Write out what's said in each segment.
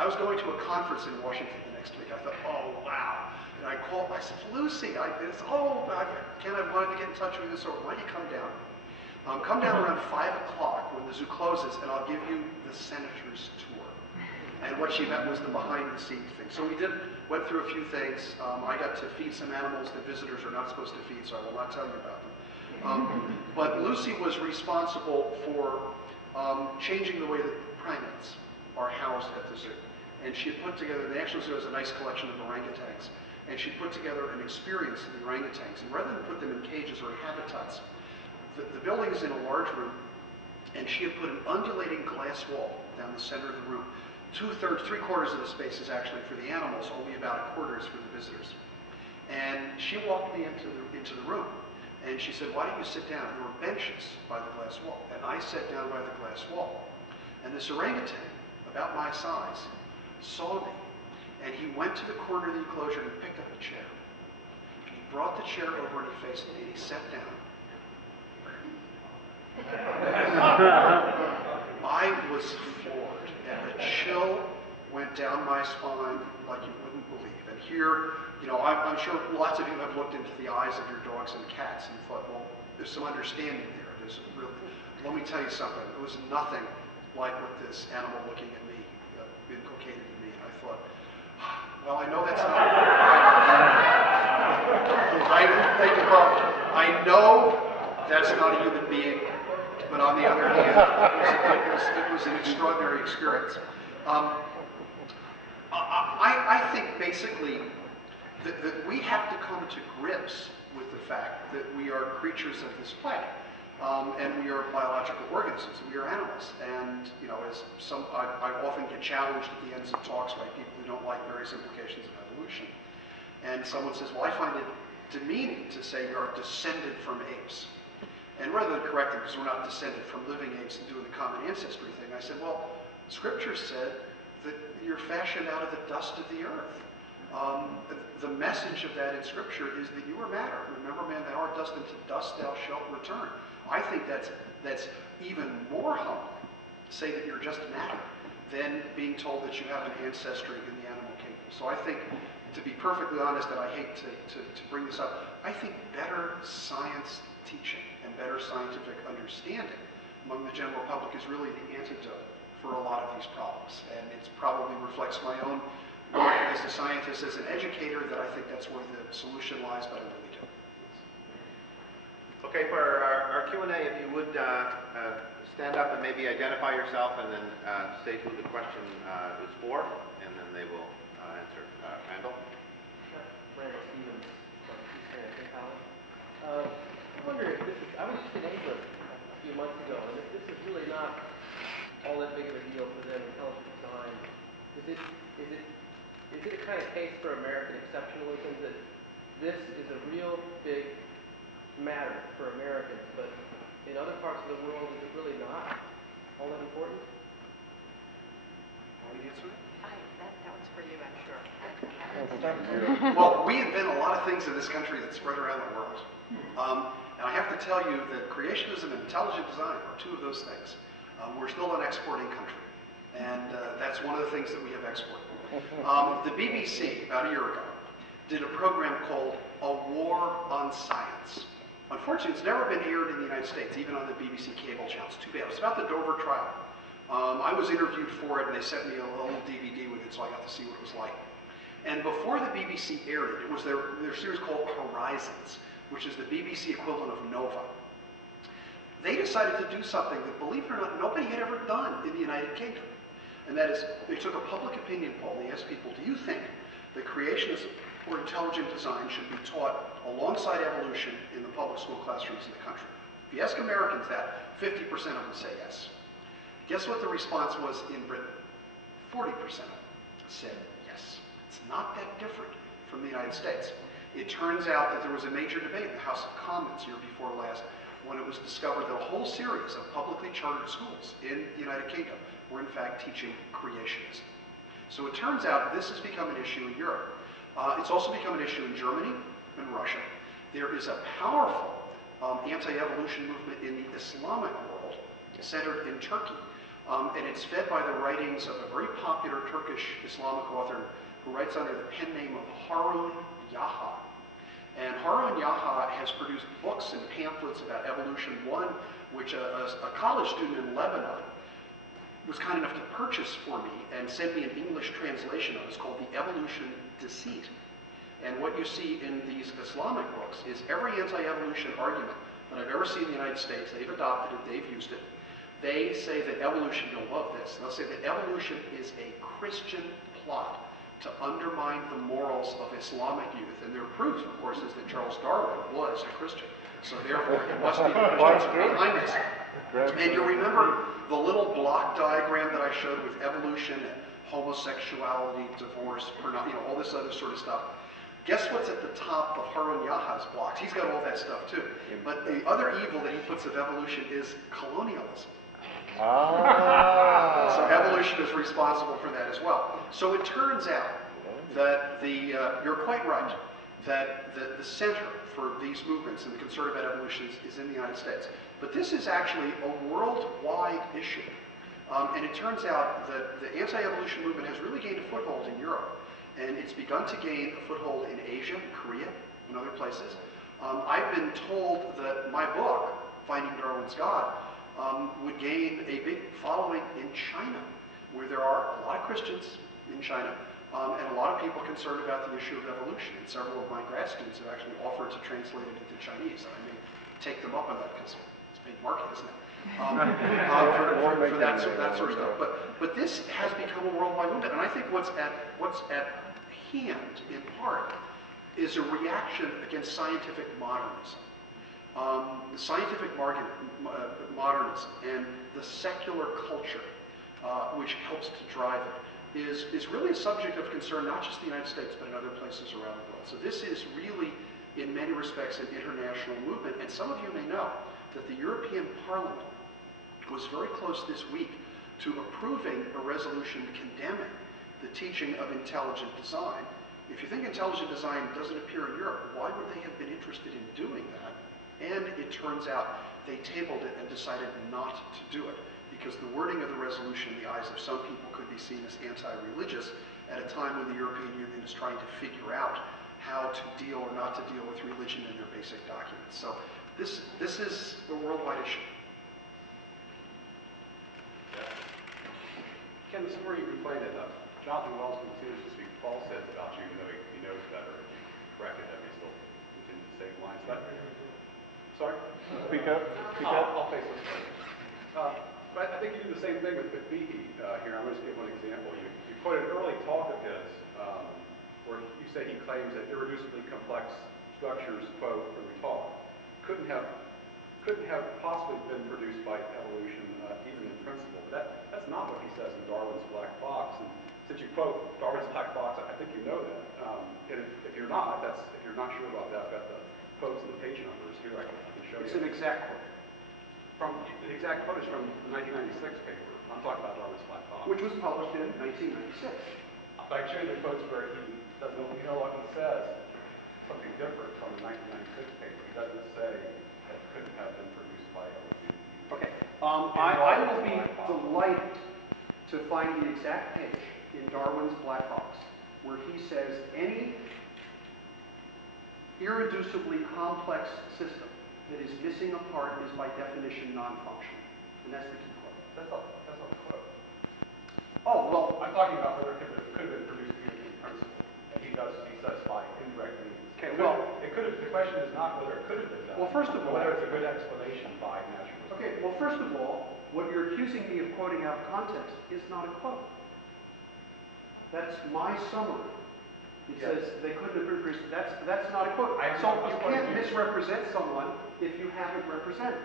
I was going to a conference in Washington the next week. I thought, oh, wow. And I called, I said, Lucy, Ken, I wanted to get in touch with you, so why don't you come down? Come down around 5 o'clock when the zoo closes, and I'll give you the senator's tour. And what she meant was the behind-the-scenes thing. So we went through a few things. I got to feed some animals that visitors are not supposed to feed, so I will not tell you about them. But Lucy was responsible for changing the way that primates are housed at the zoo. And she had put together, the National Zoo has a nice collection of orangutans, and she put together an experience of the orangutans. And rather than put them in cages or habitats, the building is in a large room, and she had put an undulating glass wall down the center of the room. 2/3, 3/4 of the space is actually for the animals, only about 1/4 is for the visitors. And she walked me into the room, and she said, why don't you sit down? There were benches by the glass wall, and I sat down by the glass wall. And this orangutan, about my size, saw me, and he went to the corner of the enclosure and picked up a chair. And he brought the chair over and he faced me, and he sat down. I was floored, and a chill went down my spine like you wouldn't believe. And here, I'm sure lots of you have looked into the eyes of your dogs and cats and thought, well, there's some understanding there. Let me tell you something. It was nothing like what this animal looking at me inculcated in me. And I thought, well, I know that's not thank you, Carl. I know that's not a human being, but on the other hand, it was an extraordinary experience. I think basically that we have to come to grips with the fact that we are creatures of this planet. And we are biological organisms. We are animals. And, I often get challenged at the ends of talks by people who don't like various implications of evolution. And someone says, well, I find it demeaning to say we are descended from apes. And rather than correct it, because we're not descended from living apes and doing the common ancestry thing, I said, well, Scripture said that you're fashioned out of the dust of the earth. The message of that in Scripture is that you are matter. Remember, man, thou art dust, and to dust thou shalt return. I think that's even more humbling to say that you're just matter than being told that you have an ancestry in the animal kingdom. So I think, to be perfectly honest, and I hate to bring this up, I think better science teaching and better scientific understanding among the general public is really the antidote for a lot of these problems. And it probably reflects my own work as a scientist, as an educator, that I think that's where the solution lies, but I really do. Okay, for our Q&A, if you would stand up and maybe identify yourself and then state who the question is for, and then they will answer. Randall? Randall Stevens from Eastern Nazarene College. I wonder if this is, I was just in England a few months ago, and if this is really not all that big of a deal for them, intelligent design, is it a kind of case for American exceptionalism that this is a real big matter for Americans, but in other parts of the world, is it really not all that important? Want me to answer it? That one's for you, I'm sure. Well, we invent a lot of things in this country that spread around the world. And I have to tell you that creationism and intelligent design are two of those things. We're still an exporting country, and that's one of the things that we have exported. The BBC, about a year ago, did a program called A War on Science. Unfortunately, it's never been aired in the United States, even on the BBC cable channels. Too bad. It was about the Dover trial. I was interviewed for it, and they sent me a little DVD with it, so I got to see what it was like. And before the BBC aired it, was their series called Horizons, which is the BBC equivalent of Nova. They decided to do something that, believe it or not, nobody had ever done in the United Kingdom. And that is, they took a public opinion poll, and they asked people, do you think that creationism or intelligent design should be taught alongside evolution in the public school classrooms in the country? If you ask Americans that, 50% of them say yes. Guess what the response was in Britain? 40% of them said yes. It's not that different from the United States. It turns out that there was a major debate in the House of Commons year before last when it was discovered that a whole series of publicly chartered schools in the United Kingdom were in fact teaching creationism. So it turns out this has become an issue in Europe. It's also become an issue in Germany and Russia. There is a powerful anti-evolution movement in the Islamic world centered in Turkey. and it's fed by the writings of a very popular Turkish Islamic author who writes under the pen name of Harun Yaha. And Harun Yaha has produced books and pamphlets about evolution, one which a college student in Lebanon was kind enough to purchase for me and send me an English translation of. It's called The Evolution Deceit. And what you see in these Islamic books is every anti-evolution argument that I've ever seen in the United States, they've adopted it, they've used it. They say that evolution, you'll love this, they'll say that evolution is a Christian plot to undermine the morals of Islamic youth. And their proof, of course, is that Charles Darwin was a Christian. So therefore, it must be the Christians behind this. And you remember the little block diagram that I showed with evolution and homosexuality, divorce, all this other sort of stuff. Guess what's at the top of Harun Yaha's blocks? He's got all that stuff too. But the other evil that he puts of evolution is colonialism. Ah. So evolution is responsible for that as well. So it turns out that you're quite right, that the center for these movements and the concern about evolution is in the United States. But this is actually a worldwide issue. And it turns out that the anti-evolution movement has really gained a foothold in Europe. And it's begun to gain a foothold in Asia, Korea, and other places. I've been told that my book, Finding Darwin's God, would gain a big following in China, where there are a lot of Christians in China, and a lot of people concerned about the issue of evolution. And several of my grad students have actually offered to translate it into Chinese. And I may take them up on that because it's big market, isn't it? For that sort of stuff. But this has become a worldwide movement. And I think what's at hand, in part, is a reaction against scientific modernism. The scientific modernism and the secular culture, which helps to drive it, is really a subject of concern, not just in the United States, but in other places around the world. So this is really, in many respects, an international movement. And some of you may know that the European Parliament was very close this week to approving a resolution condemning the teaching of intelligent design. If you think intelligent design doesn't appear in Europe, why would they have been interested in doing that? And it turns out they tabled it and decided not to do it, because the wording of the resolution in the eyes of some people could be seen as anti-religious at a time when the European Union is trying to figure out how to deal or not to deal with religion in their basic documents. So this is a worldwide issue. Ken, this morning you complained that Jonathan Wells continues to speak false heads about you, even though he knows better, and you corrected him. He still continues to say lines. Sorry? Speak up. Speak up. I'll face this way. But I think you do the same thing with Behe here. I'm going to just give one example. You quoted an early talk of his where you say he claims that irreducibly complex structures, quote, from the talk, couldn't have possibly been produced by evolution, even in principle. But that's not what he says in Darwin's Black Box. And since you quote Darwin's Black Box, I think you know that. And if you're not sure about that, I've got the quotes and the page numbers here. I can show you. It's an exact quote. The exact quote is from the 1996 paper. I'm talking about Darwin's Black Box, Which was published in 1996. I can show you the quotes where he doesn't. You know what he says? Something different from the 1996 paper. He doesn't say that it couldn't have been produced by evolution. Okay. I will be delighted to find the exact page in Darwin's Black Box where he says any irreducibly complex system that is missing a part is by definition non-functional. And that's the key quote. That's not the quote. Oh, well, I'm talking about whether it could have been produced even in principle. And he says by indirect means. Okay, well, the question is not whether it could have been done. Well, first of all, whether it's a good explanation by naturalism. okay, well, first of all, what you're accusing me of quoting out of context is not a quote. That's my summary. It says they couldn't have been produced. That's not a quote. So you can't misrepresent someone if you haven't represented.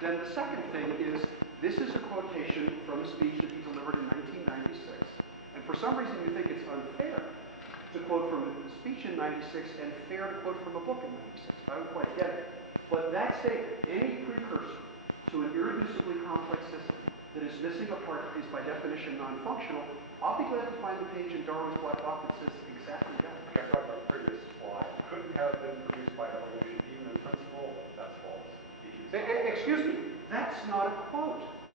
Then the second thing is, this is a quotation from a speech that he delivered in 1996. And for some reason you think it's unfair to quote from a speech in 96 and fair to quote from a book in 96. I don't quite get it. But that statement, any precursor to an irreducibly complex system that is missing a part is by definition non-functional, I'll be glad to find the page in Darwin's Black Box that says exactly that. Okay, I talked about the previous slide. Couldn't have been produced by evolution, even in principle. That's false. Excuse me, that's not a quote.